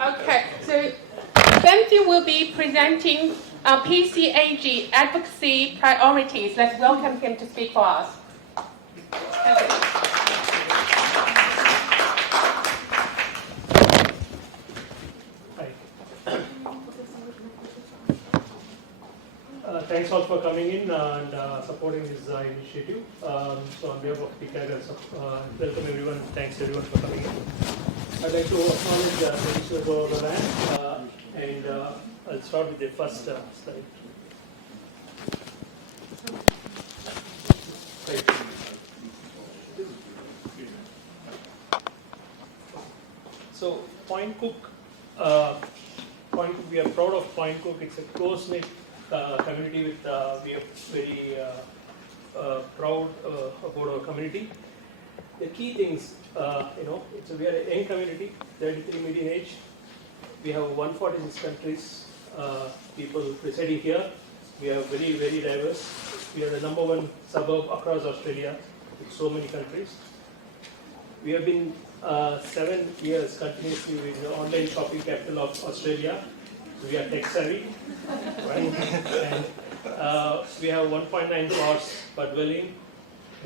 Okay, so Senthill will be presenting PCAG Advocacy Priorities. Let's welcome him to speak for us. Thanks all for coming in and supporting this initiative. So on behalf of PCAG, welcome everyone. Thanks everyone for coming in. I'd like to acknowledge the issues over the land, and I'll start with the first slide. Right. So Point Cook, we are proud of Point Cook. It's a close-knit community with we are very proud about our community. The key things, we are a young community, 33 median age. We have 146 countries, people residing here. We are very, very diverse. We are the #1 suburb across Australia with so many countries. We have been 7 years continuously with the online shopping capital of Australia. So we are tech savvy, right? And we have 1.9 plots per dwelling.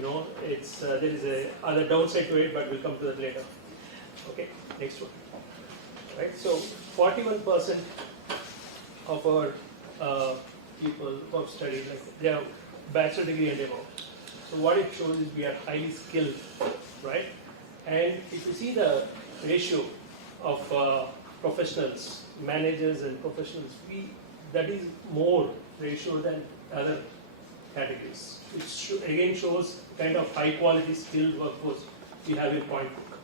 There is a other downside to it, but we'll come to that later. Okay, next one. Right, so 41% of our people who have studied, they have bachelor degree and above. So what it shows is we are highly skilled, right? And if you see the ratio of professionals, managers and professionals, that is more ratio than other categories, which again shows kind of high quality skilled workforce we have in Point Cook,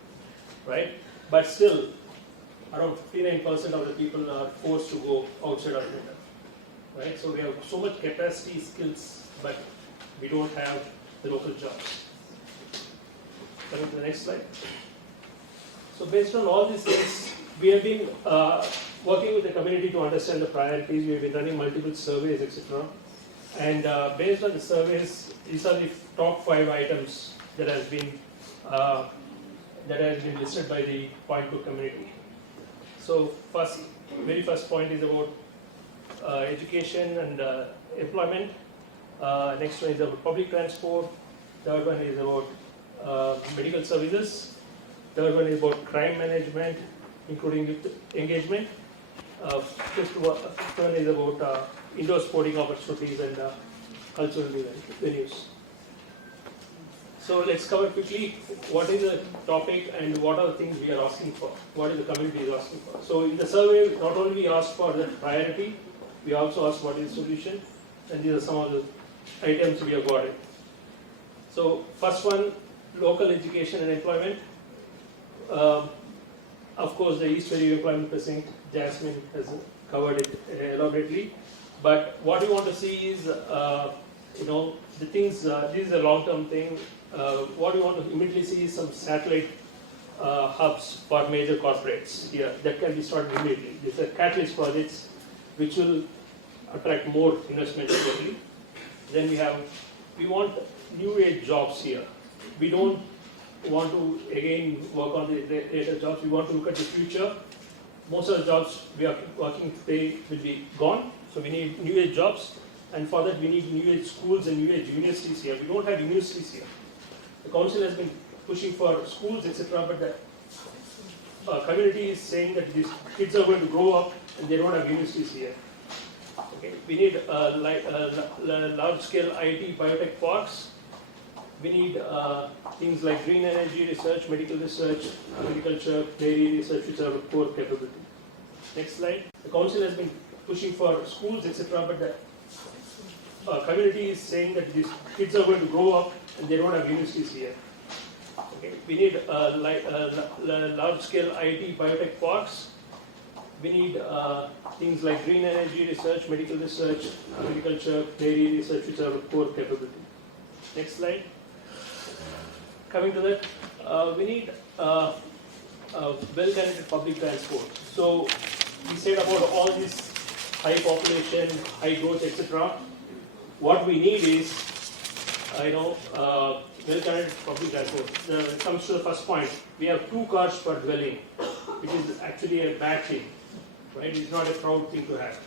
right? But still, around 59% of the people are forced to go outside Australia, right? So we have so much capacity, skills, but we don't have the local jobs. Coming to the next slide. So based on all these things, we have been working with the community to understand the priorities. We have been running multiple surveys, etc. And based on the surveys, these are the top 5 items that has been listed by the Point Cook community. So very first point is about education and employment. Next one is about public transport. Third one is about medical services. Third one is about crime management, including youth engagement. Fifth one is about indoor sporting opportunities and cultural venues. So let's cover quickly what is the topic and what are the things we are asking for, what is the community is asking for. So in the survey, not only we asked for the priority, we also asked what is the solution, and these are some of the items we have got it. So first one, local education and employment. Of course, the East Valley Employment Precinct, Jasmine has covered it elaborately. But what we want to see is, the things, this is a long-term thing. What we want to immediately see is some satellite hubs for major corporates here that can be started immediately. These are catalyst projects which will attract more investment locally. Then we want new age jobs here. We don't want to again work on the later jobs. We want to look at the future. Most of the jobs we are working today will be gone. So we need new age jobs, and for that we need new age schools and new age universities here. We don't have universities here. The council has been pushing for schools, etc., but the community is saying that these kids are going to grow up and they don't have universities here. Okay. We need large-scale IT biotech parks. We need things like green energy research, medical research, agriculture, dairy research, which are our core capability. Next slide. The council has been pushing for schools, etc., but the community is saying that these kids are going to grow up and they don't have universities here. Okay. We need large-scale IT biotech parks. We need things like green energy research, medical research, agriculture, dairy research, which are our core capability. Next slide. Coming to that, we need well-connected public transport. So we said about all this high population, high growth, etc. What we need is, well-connected public transport. When it comes to the first point, we have 2 cars per dwelling. which is actually a bad thing, right? It's not a proud thing to have.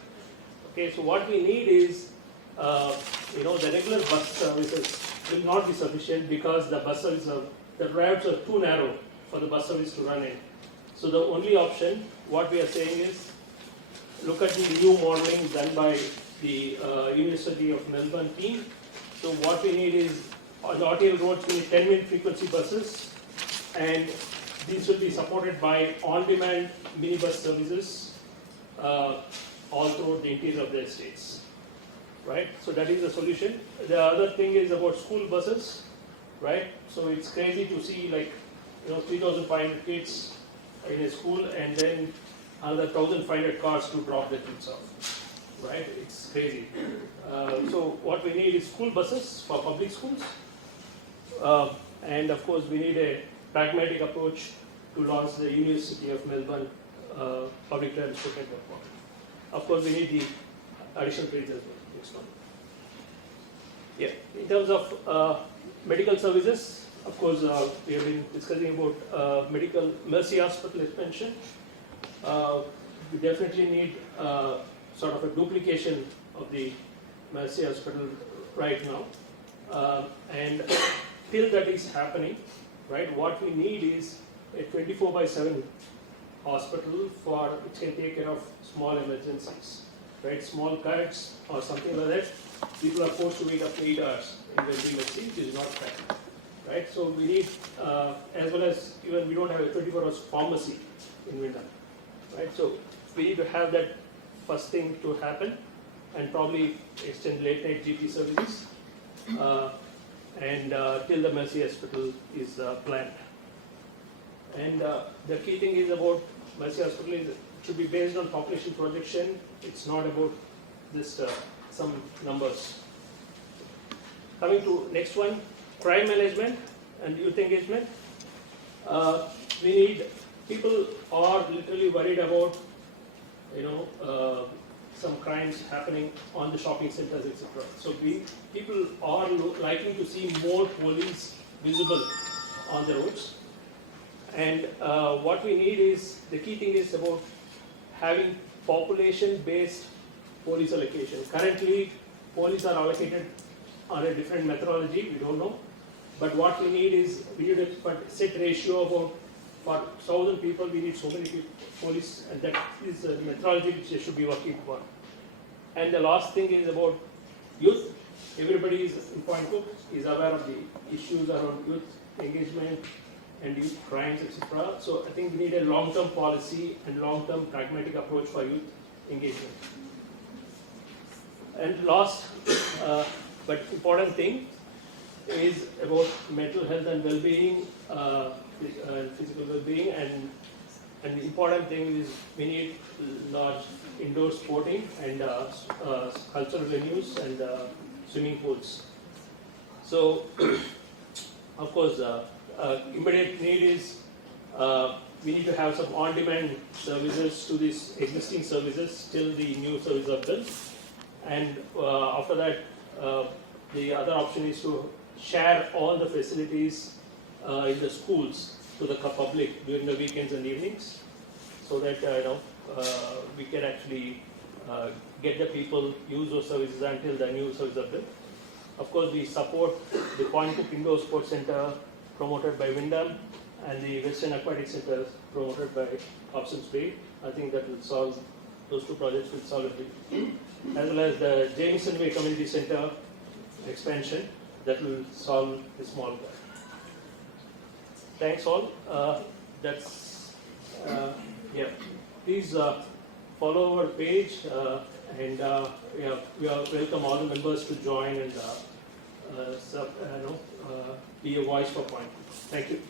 Okay, so what we need is, the regular bus services will not be sufficient because the bus service, the routes are too narrow for the bus service to run in. So the only option, what we are saying is, look at the new modeling done by the University of Melbourne team. So what we need is, on the RTL roads, we need 10-minute frequency buses, and these will be supported by on-demand minibus services all through the interior of the estates. Right? So that is the solution. The other thing is about school buses, right? So it's crazy to see 3,500 kids in a school and then another 1,500 cars to drop the kids off, right? It's crazy. So what we need is school buses for public schools, and of course we need a pragmatic approach to launch the University of Melbourne public transport network. Of course we need the additional trades as well. Next one. Yeah, in terms of medical services, of course, we have been discussing about medical Mercy Hospital expansion. We definitely need sort of a duplication of the Mercy Hospital right now. And till that is happening, right, what we need is a 24/7 hospital which can take care of small emergencies, right? Small cuts or something like that. People are forced to wait up to 8 hours in the emergency, which is not fair. Right, so we need, as well as even we don't have a 24 hours pharmacy in Wyndham, right? So we need to have that first thing to happen, and probably extend late night GP services, and till the Mercy Hospital is planned. And the key thing is about Mercy Hospital is it should be based on population projection. It's not about just some numbers. Coming to next one. Crime management and youth engagement. We need, people are literally worried about, some crimes happening on the shopping centers, etc. So people are likely to see more police visible on the roads. And what we need is, the key thing is about having population-based police allocation. Currently, police are allocated on a different methodology, we don't know. But what we need is, we need a set ratio about, for 1,000 people, we need so many police, and that is the methodology which they should be working for. And the last thing is about youth. Everybody is in Point Cook is aware of the issues around youth engagement and youth crimes, etc. So I think we need a long-term policy and long-term pragmatic approach for youth engagement. And last, but important thing is about mental health and well-being, physical well-being, and the important thing is we need large indoor sporting and cultural venues and swimming pools. So, of course, immediate need is we need to have some on-demand services to these existing services till the new services are built, and after that, the other option is to share all the facilities in the schools to the public during the weekends and evenings, so that we can actually get the people use those services until the new services are built. Of course, we support the Point Cook Indoor Sports Centre promoted by Wyndham and the Western Aquatic Centre promoted by Hobson's Bay. I think that will solve, those two projects will solve it. As well as the Jameson Way Community Centre expansion, that will solve the small gap. Thanks all. Please follow our page, and we welcome all the members to join and be a voice for Point. Thank you.